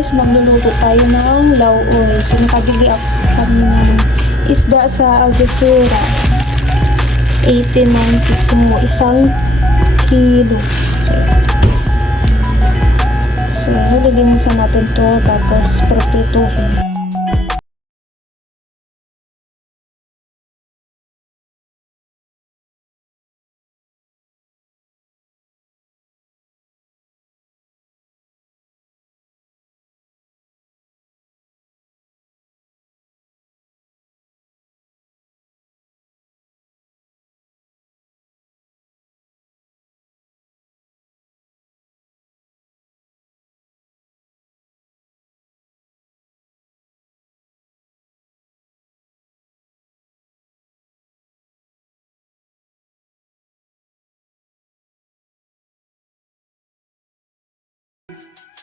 guys, magluluto tayo ng lauoy. So nakabili ako kami ng isda sa Algeciras. 18.92, isang kilo. So lilinisan natin to tapos prepituhin.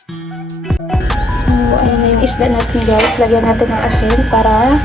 So, ayun na yung isda natin guys. Lagyan natin ng asin para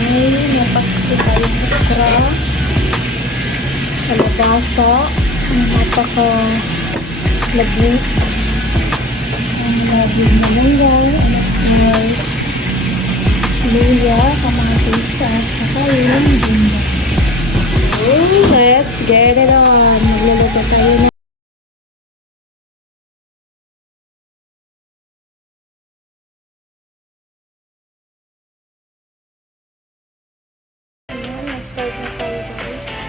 may napagkita yung okra, kalabasa, napaka-lagit, ang laging malanggaw, rice, luya, kamatis, at saka yung bunda. So, let's get it on. Magluluto tayo na. Ayan, nag-start na tayo guys.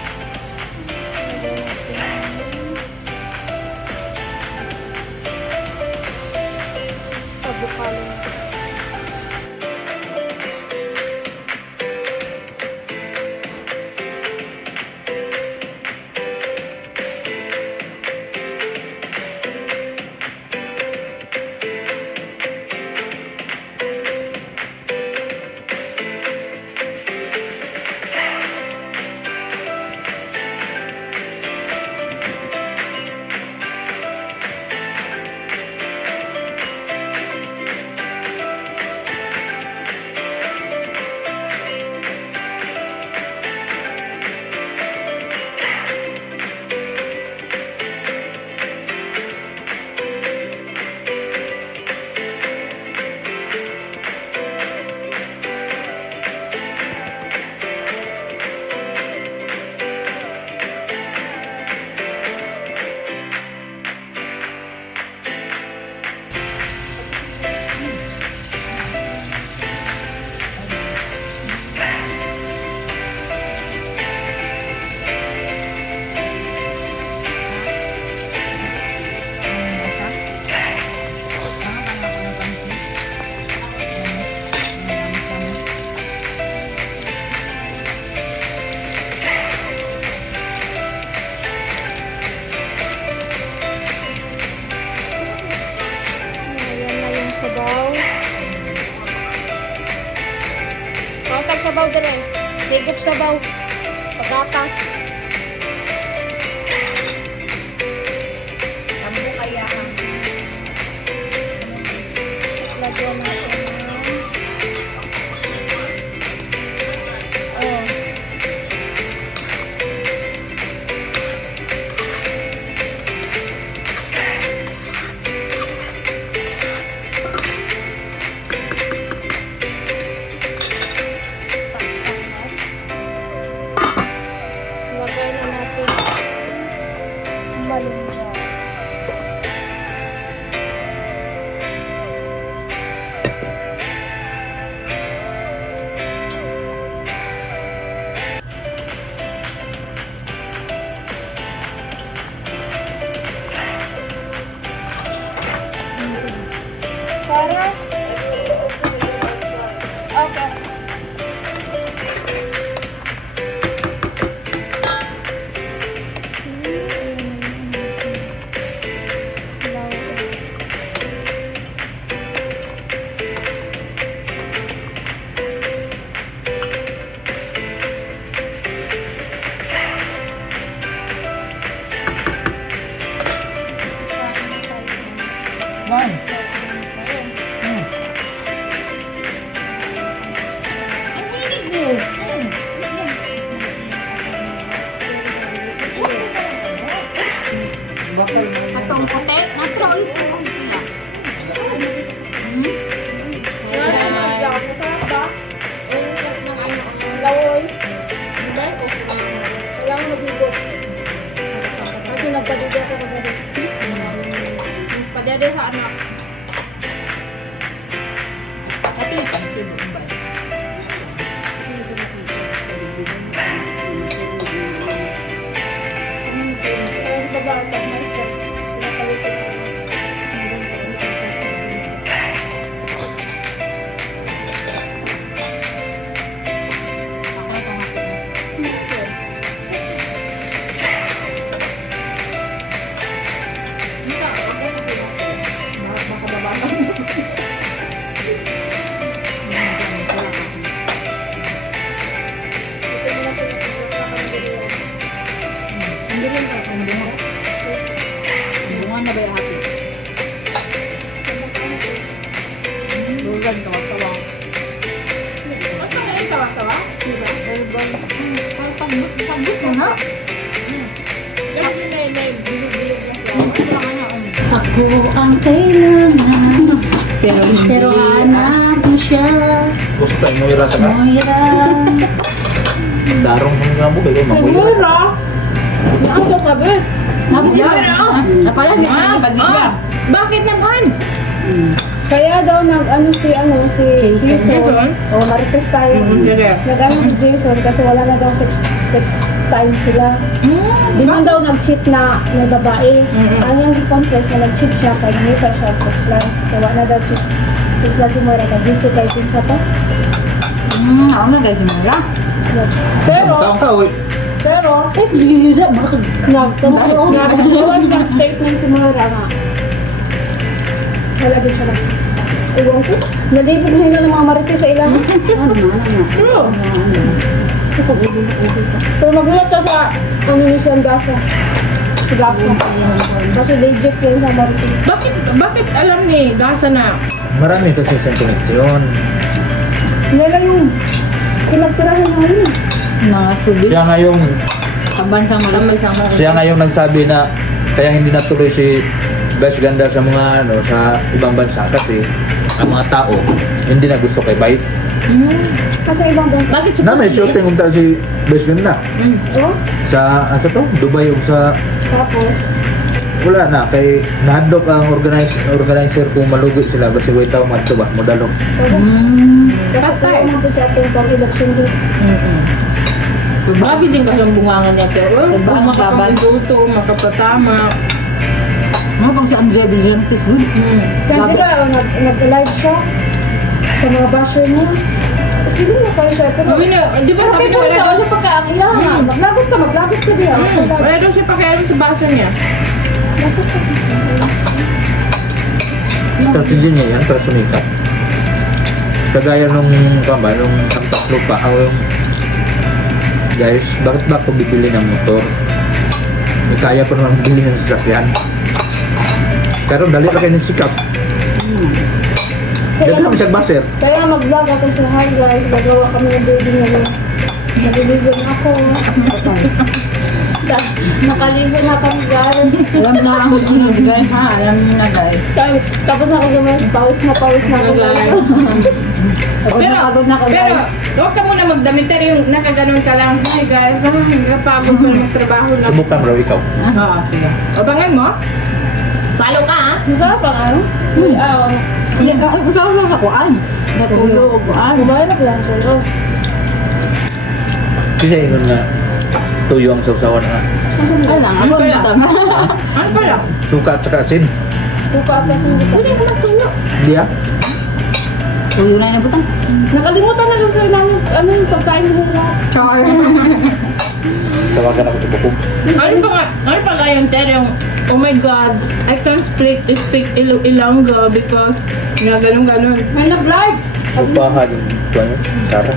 Lagyan natin avocado. Sabaw. Kontag sabaw dire. Higop sabaw. Pagatas. Kambo kaya ang Lagyan natin ng oh. Lagay na natin malunggay. Sarah? Okay. One. ang hilig mo. Bakal mo. Atong puti, natural ito. Lawoy. Kailangan mabigot. Kasi nagpadiga ko kagabi. Padede sa anak. Tapi pantin mo ba? Bunga na ba yung hati? Lulan, tawa-tawa. Ba't ka ngayon tawa-tawa? Diba? Sagot mo na. Yan yung bilog-bilog na flower. Ako ang kailangan, pero hanap mo siya. Gusto tayo mo hirata ka? Moira, Darong kung nga buhay ko, makuya. Siguro. Naan ka sabi. Napala ni Padilla. Bakit naman? Kaya daw si Jason. O marites tayo. Sige. Nag-ano si Jason kasi wala na daw sex time sila. Di man daw nag-cheat na babae. Ang yung confess na nag-cheat siya kaya hindi pa siya sex lang. Kaya wala na daw cheat. Sex lang si Moira. Nag-visit kayo din sa to. Ako na guys, Mara. Pero, bira, bakit? Nag-statement si Moira nga. Wala din siya nag-cheat. Ewan ko. Nalibog na yun ng mga marites sa ilang. True. Pero magulat ka sa ni Sean Gasa. Si Gasa. Kasi legit yun sa marites. Bakit alam ni Gasa na Marami kasi siyang koneksyon. Hindi lang yung pinagtirahan na yun. mga subit? Siya nga yung, Kabansang sama. siya nga yung nagsabi na kaya hindi natuloy si Vice Ganda sa mga sa ibang bansa kasi ang mga tao hindi na gusto kay Vice. Kasi ibang bansa. Bakit Na may shooting kung si Vice Ganda Oh, sa asa to Dubai o sa tapos, wala na kay nahadlok ang organizer kung malugi sila basta way tao magtuba modalong. kasi kaya naman po sa ating pag-election dito. Grabe din kasi ang bungangan niya. Pero Diba? makapagluto, makapatama. Mga pang si Andrea Villantes, good. Saan sila, nag-live siya sa mga basher niya. Tapos hindi na kayo siya. Pero, Sabi niya, di ba pero sabi kaya niya siya, wala siya pagkaakilang. Maglagot ka diya. wala daw siya pakialam sa baso niya. Strategy niya yan para sumikat. Kagaya nung kamba, nung Santas Lupa, ako yung guys, bakit ba ako bibili ng motor? Kaya ko naman bili ng sasakyan. Pero dali na kayo ng sikap. Daghan siya baser. Kaya mag-vlog ako sa hi guys. Gagawa kami ng baby ngayon. Naliligo na ako. Nakaligo na kami guys. Alam na ang sunod guys ha, alam niyo na guys. Tapos ako naman, pawis na ako guys. Pagod na ako Pero, guys. huwag ka muna magdamit. Pero yung nakaganon ka lang, hi guys, napagod ko na magtrabaho na. Subukan bro, ikaw. Sige. Abangan mo. Follow ka ha. Masarap ang ano? Usaw lang sa kuan. Natulo o kuan. Kumainap lang ko. Kasi yun nga, tuyo ang sausawan nga. Alang, ako Ano ang tanga. Ano pala? Suka at saka asin. Suka at kasi hindi Hindi ko magtulo. Hindi ah. Tuyo na niya butang. Nakalimutan na kasi namin ano yung pagkain mo na. Char. Tawagan ako ibukog. Ano pa nga yung Ted, yung, oh my God, I can't speak Ilonggo because nga ganun. May nag-live! Upahan yung tuwan yun. Tara.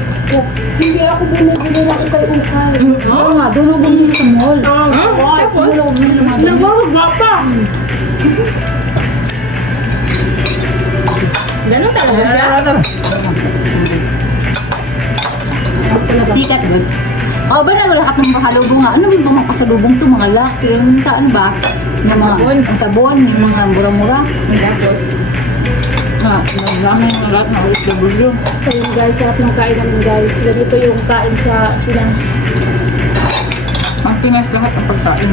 Hindi ako bumibili na ako kay Ukay. Oo nga, doon ako bumili sa mall. Tapos? Nagwawag ba pa? Ganun talaga siya. Sikat doon. O ba na lahat ng pasalubong nga? Ano ba mga pasalubong to? Mga laks, yung saan ba? Yung mga Sabon. ang sabon, yung mga mura-mura. Tapos, marami ng lahat ng OFW. Ayun guys, sarap ng kain namin guys. Ganito yung kain sa Pinas. Ang Pinas lahat ng pagkain.